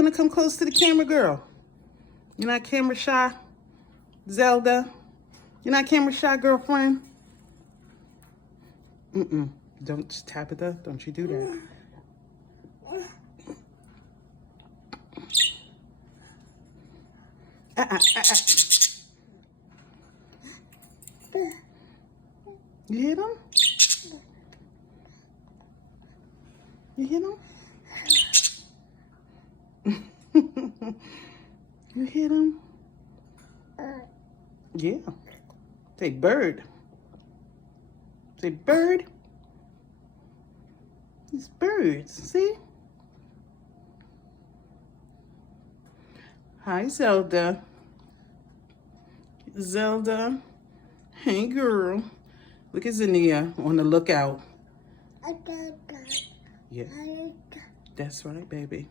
want to come close to the camera, girl? You're not camera shy, Zelda? You're not camera shy, girlfriend? Don't, Tabitha, don't you do that. You hit him? You hit him? You hit him? Yeah. Say bird. Say bird. It's birds, see? Hi, Zelda. Zelda. Hey, girl. Look at Zania on the lookout. Yeah. That's right, baby.